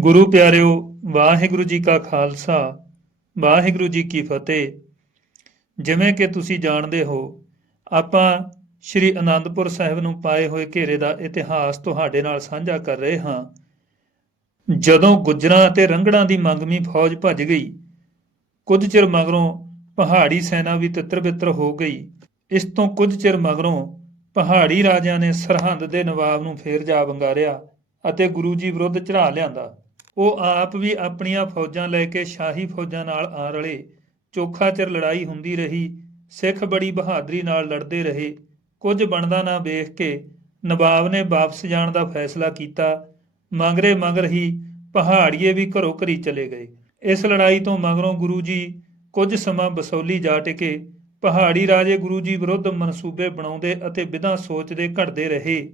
ਗੁਰੂ ਪਿਆਰਿਓ, ਵਾਹਿਗੁਰੂ ਜੀ ਕਾ ਖਾਲਸਾ, ਵਾਹਿਗੁਰੂ ਜੀ ਕੀ ਫਤਿਹ। ਜਿਵੇਂ ਕਿ ਤੁਸੀਂ ਜਾਣਦੇ ਹੋ, ਆਪਾਂ ਸ੍ਰੀ ਅਨੰਦਪੁਰ ਸਾਹਿਬ ਨੂੰ ਪਾਏ ਹੋਏ ਘੇਰੇ ਦਾ ਇਤਿਹਾਸ ਤੁਹਾਡੇ ਨਾਲ ਸਾਂਝਾ ਕਰ ਰਹੇ ਹਾਂ। ਜਦੋਂ ਗੁੱਜਰਾਂ ਅਤੇ ਰੰਗੜਾਂ ਦੀ ਮੰਗਮੀ ਫੌਜ ਭੱਜ ਗਈ, ਕੁਝ ਚਿਰ ਮਗਰੋਂ ਪਹਾੜੀ ਸੈਨਾ ਵੀ ਤਿੱਤਰ-ਬਿੱਤਰ ਹੋ ਗਈ। ਇਸ ਤੋਂ ਕੁਝ ਚਿਰ ਮਗਰੋਂ ਪਹਾੜੀ ਰਾਜਿਆਂ ਨੇ ਸਰਹੰਦ ਦੇ ਨਵਾਬ ਨੂੰ ਫੇਰ ਜਾ ਵੰਗਾਰਿਆ। ਅਤੇ ਗੁਰੂ ਜੀ ਵਿਰੁੱਧ ਚੜਾ ਲਿਆਂਦਾ। ਉਹ ਆਪ ਵੀ ਆਪਣੀਆਂ ਫੌਜਾਂ ਲੈ ਕੇ ਸ਼ਾਹੀ ਫੌਜਾਂ ਨਾਲ ਆ ਰਲੇ। ਚੋਖਾ ਚਿਰ ਲੜਾਈ ਹੁੰਦੀ ਰਹੀ। ਸਿੱਖ ਬੜੀ ਬਹਾਦਰੀ ਨਾਲ ਲੜਦੇ ਰਹੇ। ਕੁਝ ਬਣਦਾ ਨਾ ਵੇਖ ਕੇ ਨਵਾਬ ਨੇ ਵਾਪਸ ਜਾਣ ਦਾ ਫੈਸਲਾ ਕੀਤਾ। ਮੰਗਰੇ ਮਗਰ ਹੀ ਪਹਾੜੀਏ ਵੀ ਘਰੋਂ ਘਰੀ ਚਲੇ ਗਏ। ਇਸ ਲੜਾਈ ਤੋਂ ਮਗਰੋਂ ਗੁਰੂ ਜੀ ਕੁਝ ਸਮਾਂ ਬਸੌਲੀ ਜਾ ਟਿਕੇ। ਪਹਾੜੀ ਰਾਜੇ ਗੁਰੂ ਜੀ ਵਿਰੁੱਧ ਮਨਸੂਬੇ ਬਣਾਉਂਦੇ ਅਤੇ ਵਿਧਾਂ ਸੋਚਦੇ ਘੜਦੇ ਰਹੇ।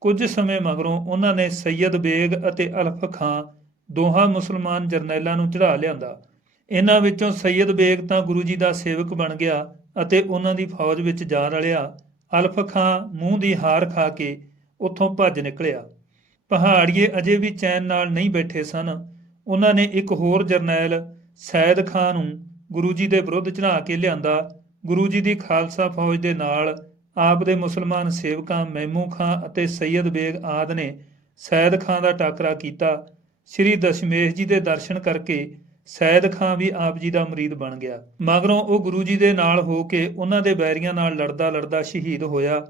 ਕੁਝ ਸਮੇਂ ਮਗਰੋਂ ਉਹਨਾਂ ਨੇ ਸੈਯਦ ਬੇਗ ਅਤੇ ਅਲਫ ਖਾਂ ਦੋਹਾਂ ਮੁਸਲਮਾਨ ਜਰਨੈਲਾਂ ਨੂੰ ਚੜ੍ਹਾ ਲਿਆਂਦਾ। ਇਹਨਾਂ ਵਿੱਚੋਂ ਸੈਯਦ ਬੇਗ ਤਾਂ ਗੁਰੂ ਜੀ ਦਾ ਸੇਵਕ ਬਣ ਗਿਆ ਅਤੇ ਉਹਨਾਂ ਦੀ ਫੌਜ ਵਿੱਚ ਜਾ ਰਲਿਆ। ਅਲਫ ਖਾਂ ਮੂੰਹ ਦੀ ਹਾਰ ਖਾ ਕੇ ਉੱਥੋਂ ਭੱਜ ਨਿਕਲਿਆ। ਪਹਾੜੀਏ ਅਜੇ ਵੀ ਚੈਨ ਨਾਲ ਨਹੀਂ ਬੈਠੇ ਸਨ। ਉਹਨਾਂ ਨੇ ਇੱਕ ਹੋਰ ਜਰਨੈਲ ਸੈਦ ਖਾਂ ਨੂੰ ਗੁਰੂ ਜੀ ਦੇ ਵਿਰੁੱਧ ਚੜਾ ਕੇ ਲਿਆਂਦਾ। ਗੁਰੂ ਜੀ ਦੀ ਖਾਲਸਾ ਫੌਜ ਦੇ ਨਾਲ ਆਪ ਦੇ ਮੁਸਲਮਾਨ ਸੇਵਕਾਂ ਮਹਿਮੂ ਖਾਂ ਅਤੇ ਸੈਯਦ ਬੇਗ ਆਦ ਨੇ ਸੈਦ ਖਾਂ ਦਾ ਟਾਕਰਾ ਕੀਤਾ। ਸ੍ਰੀ ਦਸ਼ਮੇਸ਼ ਜੀ ਦੇ ਦਰਸ਼ਨ ਕਰਕੇ ਸੈਦ ਖਾਂ ਵੀ ਆਪ ਜੀ ਦਾ ਮਰੀਦ ਬਣ ਗਿਆ। ਮਗਰੋਂ ਉਹ ਗੁਰੂ ਜੀ ਦੇ ਨਾਲ ਹੋ ਕੇ ਉਹਨਾਂ ਦੇ ਬੈਰੀਆਂ ਨਾਲ ਲੜਦਾ ਲੜਦਾ ਸ਼ਹੀਦ ਹੋਇਆ।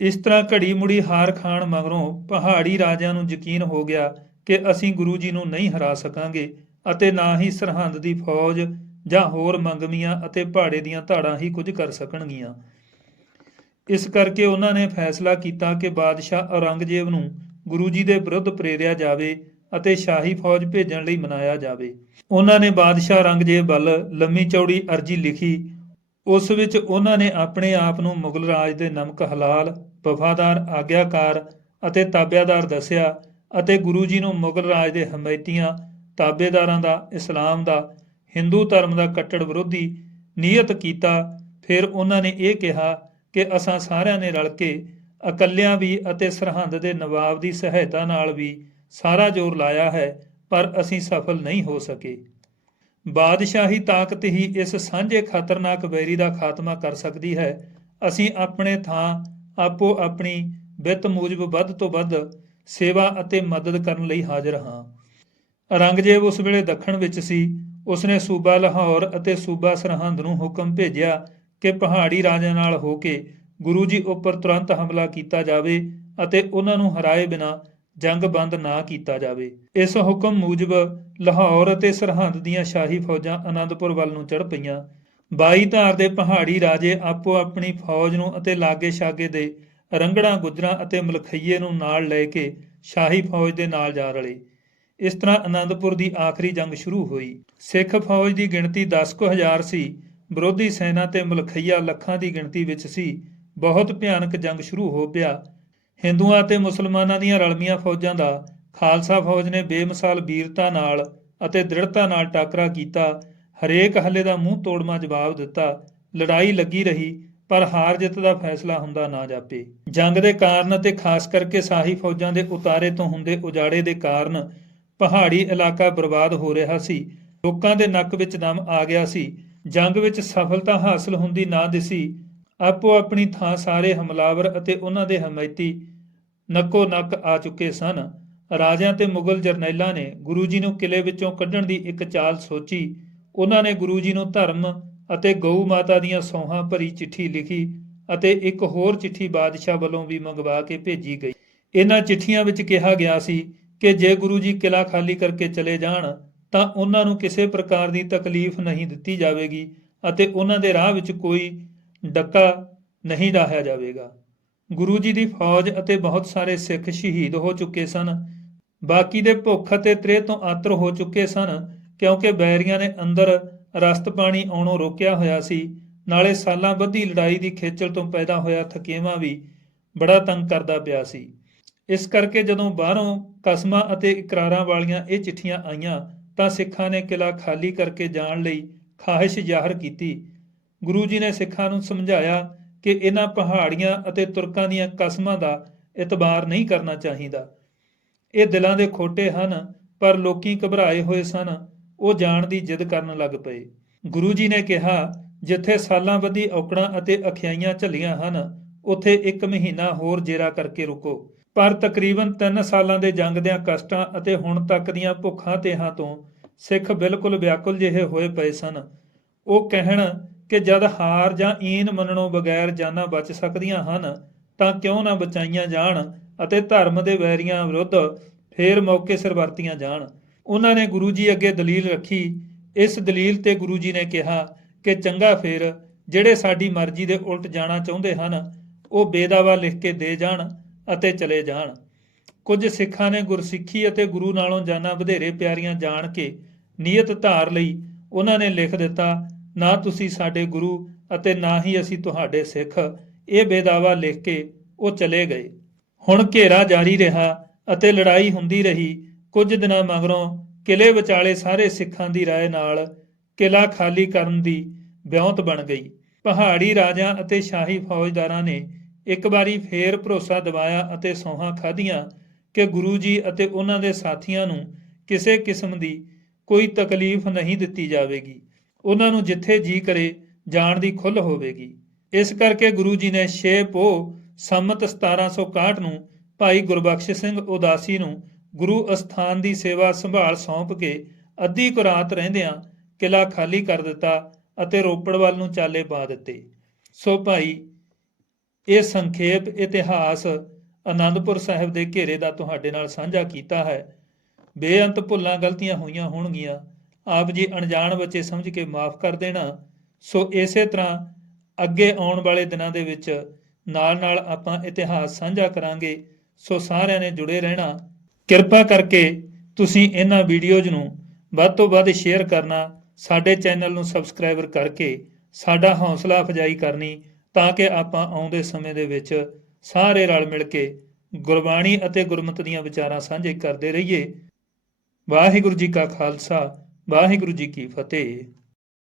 ਇਸ ਤਰ੍ਹਾਂ ਘੜੀ ਮੁੜੀ ਹਾਰ ਖਾਣ ਮਗਰੋਂ ਪਹਾੜੀ ਰਾਜਿਆਂ ਨੂੰ ਯਕੀਨ ਹੋ ਗਿਆ ਕਿ ਅਸੀਂ ਗੁਰੂ ਜੀ ਨੂੰ ਨਹੀਂ ਹਰਾ ਸਕਾਂਗੇ ਅਤੇ ਨਾ ਹੀ ਸਰਹੰਦ ਦੀ ਫੌਜ ਜਾਂ ਹੋਰ ਮੰਗਮੀਆਂ ਅਤੇ ਪਹਾੜੇ ਦੀਆਂ ਧਾੜਾਂ ਹੀ ਕੁਝ ਕਰ ਸਕਣਗੀਆਂ। ਇਸ ਕਰਕੇ ਉਹਨਾਂ ਨੇ ਫੈਸਲਾ ਕੀਤਾ ਕਿ ਬਾਦਸ਼ਾਹ ਔਰੰਗਜ਼ੇਬ ਨੂੰ ਗੁਰੂ ਜੀ ਦੇ ਵਿਰੁੱਧ ਪ੍ਰੇਰਿਆ ਜਾਵੇ ਅਤੇ ਸ਼ਾਹੀ ਫੌਜ ਭੇਜਣ ਲਈ ਮਨਾਇਆ ਜਾਵੇ। ਉਹਨਾਂ ਨੇ ਬਾਦਸ਼ਾਹ ਔਰੰਗਜ਼ੇਬ ਵੱਲ ਲੰਮੀ ਚੌੜੀ ਅਰਜ਼ੀ ਲਿਖੀ। ਉਸ ਵਿੱਚ ਉਹਨਾਂ ਨੇ ਆਪਣੇ ਆਪ ਨੂੰ ਮੁਗਲ ਰਾਜ ਦੇ ਨਮਕ ਹਲਾਲ, ਵਫਾਦਾਰ, ਆਗਿਆਕਾਰ ਅਤੇ ਤਾਬਿਆਦਾਰ ਦੱਸਿਆ ਅਤੇ ਗੁਰੂ ਜੀ ਨੂੰ ਮੁਗਲ ਰਾਜ ਦੇ ਹਮਾਇਤੀਆਂ ਤਾਬੇਦਾਰਾਂ ਦਾ, ਇਸਲਾਮ ਦਾ, ਹਿੰਦੂ ਧਰਮ ਦਾ ਕੱਟੜ ਵਿਰੋਧੀ ਨੀਅਤ ਕੀਤਾ। ਫਿਰ ਉਹਨਾਂ ਨੇ ਇਹ ਕਿਹਾ ਕਿ ਅਸਾਂ ਸਾਰਿਆਂ ਨੇ ਰਲ ਕੇ ਇਕੱਲਿਆਂ ਵੀ ਅਤੇ ਸਰਹੰਦ ਦੇ ਨਵਾਬ ਦੀ ਸਹਾਇਤਾ ਨਾਲ ਵੀ ਸਾਰਾ ਜ਼ੋਰ ਲਾਇਆ ਹੈ, ਪਰ ਅਸੀਂ ਸਫਲ ਨਹੀਂ ਹੋ ਸਕੇ। ਬਾਦਸ਼ਾਹੀ ਤਾਕਤ ਹੀ ਇਸ ਸਾਂਝੇ ਖਤਰਨਾਕ ਵੈਰੀ ਦਾ ਖਾਤਮਾ ਕਰ ਸਕਦੀ ਹੈ। ਅਸੀਂ ਆਪਣੇ ਥਾਂ ਆਪੋ ਆਪਣੀ ਵਿੱਤ ਮੂਜਬ ਵੱਧ ਤੋਂ ਵੱਧ ਸੇਵਾ ਅਤੇ ਮਦਦ ਕਰਨ ਲਈ ਹਾਜ਼ਰ ਹਾਂ। ਔਰੰਗਜ਼ੇਬ ਉਸ ਵੇਲੇ ਦੱਖਣ ਵਿੱਚ ਸੀ। ਉਸਨੇ ਸੂਬਾ ਲਾਹੌਰ ਅਤੇ ਸੂਬਾ ਸਰਹੰਦ ਨੂੰ ਹੁਕਮ ਭੇਜਿਆ ਕਿ ਪਹਾੜੀ ਰਾਜਿਆਂ ਨਾਲ ਹੋ ਕੇ ਗੁਰੂ ਜੀ ਉੱਪਰ ਤੁਰੰਤ ਹਮਲਾ ਕੀਤਾ ਜਾਵੇ ਅਤੇ ਉਹਨਾਂ ਨੂੰ ਹਰਾਏ ਬਿਨਾ ਜੰਗ ਬੰਦ ਨਾ ਕੀਤਾ ਜਾਵੇ। ਇਸ ਹੁਕਮ ਮੂਜਬ ਲਾਹੌਰ ਅਤੇ ਸਰਹੰਦ ਦੀਆਂ ਸ਼ਾਹੀ ਫੌਜਾਂ ਅਨੰਦਪੁਰ ਵੱਲ ਨੂੰ ਚੜ ਪਈਆਂ। 22 ਧਾਰ ਦੇ ਪਹਾੜੀ ਰਾਜੇ ਆਪੋ ਆਪਣੀ ਫੌਜ ਨੂੰ ਅਤੇ ਲਾਗੇ ਛਾਗੇ ਦੇ ਰੰਗੜਾਂ, ਗੁੱਜਰਾਂ ਅਤੇ ਮਲਖਈਏ ਨੂੰ ਨਾਲ ਲੈ ਕੇ ਸ਼ਾਹੀ ਫੌਜ ਦੇ ਨਾਲ ਜਾ ਰਲੇ। ਇਸ ਤਰ੍ਹਾਂ ਅਨੰਦਪੁਰ ਦੀ ਆਖਰੀ ਜੰਗ ਸ਼ੁਰੂ ਹੋਈ। ਸਿੱਖ ਫੌਜ ਦੀ ਗਿਣਤੀ ਦਸ ਕੁ ਹਜ਼ਾਰ ਸੀ। ਵਿਰੋਧੀ ਸੈਨਾ ਤੇ ਮਲਖਈਆ ਲੱਖਾਂ ਦੀ ਗਿਣਤੀ ਵਿੱਚ ਸੀ। ਬਹੁਤ ਭਿਆਨਕ ਜੰਗ ਸ਼ੁਰੂ ਹੋ ਪਿਆ। ਹਿੰਦੂਆਂ ਅਤੇ ਮੁਸਲਮਾਨਾਂ ਦੀਆਂ ਰਲਮੀਆਂ ਫੌਜਾਂ ਦਾ ਖਾਲਸਾ ਫੌਜ ਨੇ ਬੇਮਿਸਾਲ ਵੀਰਤਾ ਨਾਲ ਅਤੇ ਦ੍ਰਿੜਤਾ ਨਾਲ ਟਾਕਰਾ ਕੀਤਾ। ਹਰੇਕ ਹੱਲੇ ਦਾ ਮੂੰਹ ਤੋੜਮਾ ਜਵਾਬ ਦਿੱਤਾ। ਲੜਾਈ ਲੱਗੀ ਰਹੀ, ਪਰ ਹਾਰ ਜਿੱਤ ਦਾ ਫੈਸਲਾ ਹੁੰਦਾ ਨਾ ਜਾਪੇ। ਜੰਗ ਦੇ ਕਾਰਨ ਅਤੇ ਖਾਸ ਕਰਕੇ ਸਾਹੀ ਫੌਜਾਂ ਦੇ ਉਤਾਰੇ ਤੋਂ ਹੁੰਦੇ ਉਜਾੜੇ ਦੇ ਕਾਰਨ ਪਹਾੜੀ ਇਲਾਕਾ ਬਰਬਾਦ ਹੋ ਰਿਹਾ ਸੀ। ਲੋਕਾਂ ਦੇ ਨੱਕ ਵਿੱਚ ਦਮ ਆ ਗਿਆ ਸੀ। ਜੰਗ ਵਿੱਚ ਸਫਲਤਾ ਹਾਸਲ ਹੁੰਦੀ ਨਾ ਦਿਸੀ, ਆਪੋ ਆਪਣੀ ਥਾਂ ਸਾਰੇ ਹਮਲਾਵਰ ਅਤੇ ਉਹਨਾਂ ਦੇ ਹਮਾਇਤੀ ਨੱਕੋ ਨੱਕ ਆ ਚੁੱਕੇ ਸਨ। ਰਾਜਿਆਂ ਤੇ ਮੁਗਲ ਜਰਨੈਲਾਂ ਨੇ ਗੁਰੂ ਜੀ ਨੂੰ ਕਿਲੇ ਵਿੱਚੋਂ ਕੱਢਣ ਦੀ ਇੱਕ ਚਾਲ ਸੋਚੀ। ਉਹਨਾਂ ਨੇ ਗੁਰੂ ਜੀ ਨੂੰ ਧਰਮ ਅਤੇ ਗਊ ਮਾਤਾ ਦੀਆਂ ਸੌਹਾਂ ਭਰੀ ਚਿੱਠੀ ਲਿਖੀ ਅਤੇ ਇੱਕ ਹੋਰ ਚਿੱਠੀ ਬਾਦਸ਼ਾਹ ਵੱਲੋਂ ਵੀ ਮੰਗਵਾ ਕੇ ਭੇਜੀ ਗਈ। ਇਹਨਾਂ ਚਿੱਠੀਆਂ ਵਿੱਚ ਕਿਹਾ ਗਿਆ ਸੀ ਕਿ ਜੇ ਗੁਰੂ ਜੀ ਕਿਲਾ ਖਾਲੀ ਕਰਕੇ ਚਲੇ ਜਾਣ ਤਾਂ ਉਹਨਾਂ ਨੂੰ ਕਿਸੇ ਪ੍ਰਕਾਰ ਦੀ ਤਕਲੀਫ ਨਹੀਂ ਦਿੱਤੀ ਜਾਵੇਗੀ ਅਤੇ ਉਹਨਾਂ ਦੇ ਰਾਹ ਵਿੱਚ ਕੋਈ ਡੱਕਾ ਨਹੀਂ ਡਾਹਿਆ ਜਾਵੇਗਾ। ਗੁਰੂ ਜੀ ਦੀ ਫੌਜ ਅਤੇ ਬਹੁਤ ਸਾਰੇ ਸਿੱਖ ਸ਼ਹੀਦ ਹੋ ਚੁੱਕੇ ਸਨ। ਬਾਕੀ ਦੇ ਭੁੱਖ ਅਤੇ ਤ੍ਰੇ ਤੋਂ ਆਤਰ ਹੋ ਚੁੱਕੇ ਸਨ ਕਿਉਂਕਿ ਬੈਰੀਆਂ ਨੇ ਅੰਦਰ ਰਸਤ ਪਾਣੀ ਆਉਣੋਂ ਰੋਕਿਆ ਹੋਇਆ ਸੀ। ਨਾਲੇ ਸਾਲਾਂ ਬੱਧੀ ਲੜਾਈ ਦੀ ਖੇਚਲ ਤੋਂ ਪੈਦਾ ਹੋਇਆ ਥਕੇਵਾਂ ਵੀ ਬੜਾ ਤੰਗ ਕਰਦਾ ਪਿਆ ਸੀ। ਇਸ ਕਰਕੇ ਜਦੋਂ ਬਾਹਰੋਂ ਕਸਮਾਂ ਅਤੇ ਇਕਰਾਰਾਂ ਵਾਲੀਆਂ ਇਹ ਚਿੱਠੀਆਂ ਆਈਆਂ ਤਾਂ ਸਿੱਖਾਂ ਨੇ ਕਿਲਾ ਖਾਲੀ ਕਰਕੇ ਜਾਣ ਲਈ ਖਾਹਿਸ਼ ਜ਼ਾਹਰ ਕੀਤੀ। ਗੁਰੂ ਜੀ ਨੇ ਸਿੱਖਾਂ ਨੂੰ ਸਮਝਾਇਆ ਕਿ ਇਹਨਾਂ ਪਹਾੜੀਆਂ ਅਤੇ ਤੁਰਕਾਂ ਦੀਆਂ ਕਸਮਾਂ ਦਾ ਇਤਬਾਰ ਨਹੀਂ ਕਰਨਾ ਚਾਹੀਦਾ। ਇਹ ਦਿਲਾਂ ਦੇ ਖੋਟੇ ਹਨ, ਪਰ ਲੋਕੀ ਘਬਰਾਏ ਹੋਏ ਸਨ। ਉਹ ਜਾਣ ਦੀ ਜਿੱਦ ਕਰਨ ਲੱਗ ਪਏ। ਗੁਰੂ ਜੀ ਨੇ ਕਿਹਾ, ਜਿੱਥੇ ਸਾਲਾਂ ਵਧੀ ਔਕੜਾਂ ਅਤੇ ਅਖਿਆਈਆਂ ਝੱਲੀਆਂ ਹਨ, ਉੱਥੇ ਇੱਕ ਮਹੀਨਾ ਹੋਰ ਜੇਰਾ ਕਰਕੇ ਰੁਕੋ। ਪਰ ਤਕਰੀਬਨ 3 ਸਾਲਾਂ ਦੇ ਜੰਗ ਦਿਆਂ ਕਸ਼ਟਾਂ ਅਤੇ ਹੁਣ ਤੱਕ ਦੀਆਂ ਭੁੱਖਾਂ ਤੇਹਾਂ ਤੋਂ ਸਿੱਖ ਬਿਲਕੁਲ ਵਿਆਕੁਲ ਜਿਹੇ ਹੋਏ ਪਏ ਸਨ। ਉਹ ਕਹਿਣ ਕਿ ਜਦ ਹਾਰ ਜਾਂ ਈਨ ਮੰਨਣੋਂ ਬਗੈਰ ਜਾਨਾਂ ਬਚ ਸਕਦੀਆਂ ਹਨ, ਤਾਂ ਕਿਉਂ ਨਾ ਬਚਾਈਆਂ ਜਾਣ ਅਤੇ ਧਰਮ ਦੇ ਵੈਰੀਆਂ ਵਿਰੁੱਧ ਫੇਰ ਮੌਕੇ ਸਿਰ ਵਰਤੀਆਂ ਜਾਣ। ਉਹਨਾਂ ਨੇ ਗੁਰੂ ਜੀ ਅੱਗੇ ਦਲੀਲ ਰੱਖੀ। ਇਸ ਦਲੀਲ ਤੇ ਗੁਰੂ ਜੀ ਨੇ ਕਿਹਾ ਕਿ ਚੰਗਾ ਫੇਰ ਜਿਹੜੇ ਸਾਡੀ ਮਰਜ਼ੀ ਦੇ ਉਲਟ ਜਾਣਾ ਚਾਹੁੰਦੇ ਹਨ, ਉਹ ਬੇਦਾਵਾ ਲਿਖ ਕੇ ਦੇ ਜਾਣ ਅਤੇ ਚਲੇ ਜਾਣ। ਕੁਝ ਸਿੱਖਾਂ ਨੇ ਗੁਰਸਿੱਖੀ ਅਤੇ ਗੁਰੂ ਨਾਲੋਂ ਜਾਨਾਂ ਵਧੇਰੇ ਪਿਆਰੀਆਂ ਜਾਣ ਕੇ ਨੀਅਤ ਧਾਰ ਲਈ ਉਹਨਾਂ ਨੇ ਲਿਖ ਦਿੱਤਾ, ਨਾ ਤੁਸੀਂ ਸਾਡੇ ਗੁਰੂ ਅਤੇ ਨਾ ਹੀ ਅਸੀਂ ਤੁਹਾਡੇ ਸਿੱਖ। ਇਹ ਬੇਦਾਵਾ ਲਿਖ ਕੇ ਉਹ ਚਲੇ ਗਏ। ਹੁਣ ਘੇਰਾ ਜਾਰੀ ਰਿਹਾ ਅਤੇ ਲੜਾਈ ਹੁੰਦੀ ਰਹੀ। ਕੁਝ ਦਿਨਾਂ ਮਗਰੋਂ ਕਿਲੇ ਵਿਚਾਲੇ ਸਾਰੇ ਸਿੱਖਾਂ ਦੀ ਰਾਏ ਨਾਲ ਕਿਲਾ ਖਾਲੀ ਕਰਨ ਦੀ ਵਿਉਂਤ ਬਣ ਗਈ। ਪਹਾੜੀ ਰਾਜਾ ਅਤੇ ਸ਼ਾਹੀ ਫੌਜਦਾਰਾਂ ਨੇ ਇੱਕ ਵਾਰੀ ਫੇਰ ਭਰੋਸਾ ਦਿਵਾਇਆ ਅਤੇ ਸੌਹਾਂ ਖਾਧੀਆਂ ਕਿ ਗੁਰੂ ਜੀ ਅਤੇ ਉਹਨਾਂ ਦੇ ਸਾਥੀਆਂ ਨੂੰ ਕਿਸੇ ਕਿਸਮ ਦੀ ਕੋਈ ਤਕਲੀਫ ਨਹੀਂ ਦਿੱਤੀ ਜਾਵੇਗੀ। ਉਹਨਾਂ ਨੂੰ ਜਿੱਥੇ ਜੀ ਕਰੇ ਜਾਣ ਦੀ ਖੁੱਲ੍ਹ ਹੋਵੇਗੀ। ਇਸ ਕਰਕੇ ਗੁਰੂ ਜੀ ਨੇ 6 ਪੋ ਸੰਮਤ 1761 ਨੂੰ ਭਾਈ ਗੁਰਬਖਸ਼ ਸਿੰਘ ਉਦਾਸੀ ਨੂੰ ਗੁਰੂ ਅਸਥਾਨ ਦੀ ਸੇਵਾ ਸੰਭਾਲ ਸੌਂਪ ਕੇ ਅੱਧੀ ਕੁਰਾਤ ਰਹਿੰਦਿਆਂ ਕਿਲਾ ਖਾਲੀ ਕਰ ਦਿੱਤਾ ਅਤੇ ਰੋਪੜ ਵੱਲ ਨੂੰ ਚਾਲੇ ਪਾ ਦਿੱਤੇ। ਸੋ ਭਾਈ ਇਹ ਸੰਖੇਪ, ਇਤਿਹਾਸ ਆਨੰਦਪੁਰ ਸਾਹਿਬ ਦੇ ਘੇਰੇ ਦਾ ਤੁਹਾਡੇ ਨਾਲ ਸਾਂਝਾ ਕੀਤਾ ਹੈ। ਬੇਅੰਤ ਭੁੱਲਾਂ ਗਲਤੀਆਂ ਹੋਈਆਂ ਹੋਣਗੀਆਂ। ਆਪ ਜੀ ਅਣਜਾਣ ਬੱਚੇ ਸਮਝ ਕੇ ਮਾਫ ਕਰ ਦੇਣਾ। ਸੋ ਇਸੇ ਤਰ੍ਹਾਂ ਅੱਗੇ ਆਉਣ ਵਾਲੇ ਦਿਨਾਂ ਦੇ ਵਿੱਚ ਨਾਲ ਨਾਲ ਆਪਾਂ ਇਤਿਹਾਸ ਸਾਂਝਾ ਕਰਾਂਗੇ। ਸੋ ਸਾਰਿਆਂ ਨੇ ਜੁੜੇ ਰਹਿਣਾ। ਕਿਰਪਾ ਕਰਕੇ ਤੁਸੀਂ ਇਹਨਾਂ ਵੀਡੀਓਜ਼ ਨੂੰ ਵੱਧ ਤੋਂ ਵੱਧ ਸ਼ੇਅਰ ਕਰਨਾ, ਸਾਡੇ ਚੈਨਲ ਨੂੰ ਸਬਸਕ੍ਰਾਈਬਰ ਕਰਕੇ ਸਾਡਾ ਹੌਸਲਾ ਅਫਜਾਈ ਕਰਨੀ ਤਾਂ ਕਿ ਆਪਾਂ ਆਉਂਦੇ ਸਮੇਂ ਦੇ ਵਿੱਚ ਸਾਰੇ ਰਲ ਮਿਲ ਕੇ ਗੁਰਬਾਣੀ ਅਤੇ ਗੁਰਮਤਿ ਦੀਆਂ ਵਿਚਾਰਾਂ ਸਾਂਝੇ ਕਰਦੇ ਰਹੀਏ। ਵਾਹਿਗੁਰੂ ਜੀ ਕਾ ਖਾਲਸਾ, ਵਾਹਿਗੁਰੂ ਜੀ ਕੀ ਫਤਿਹ।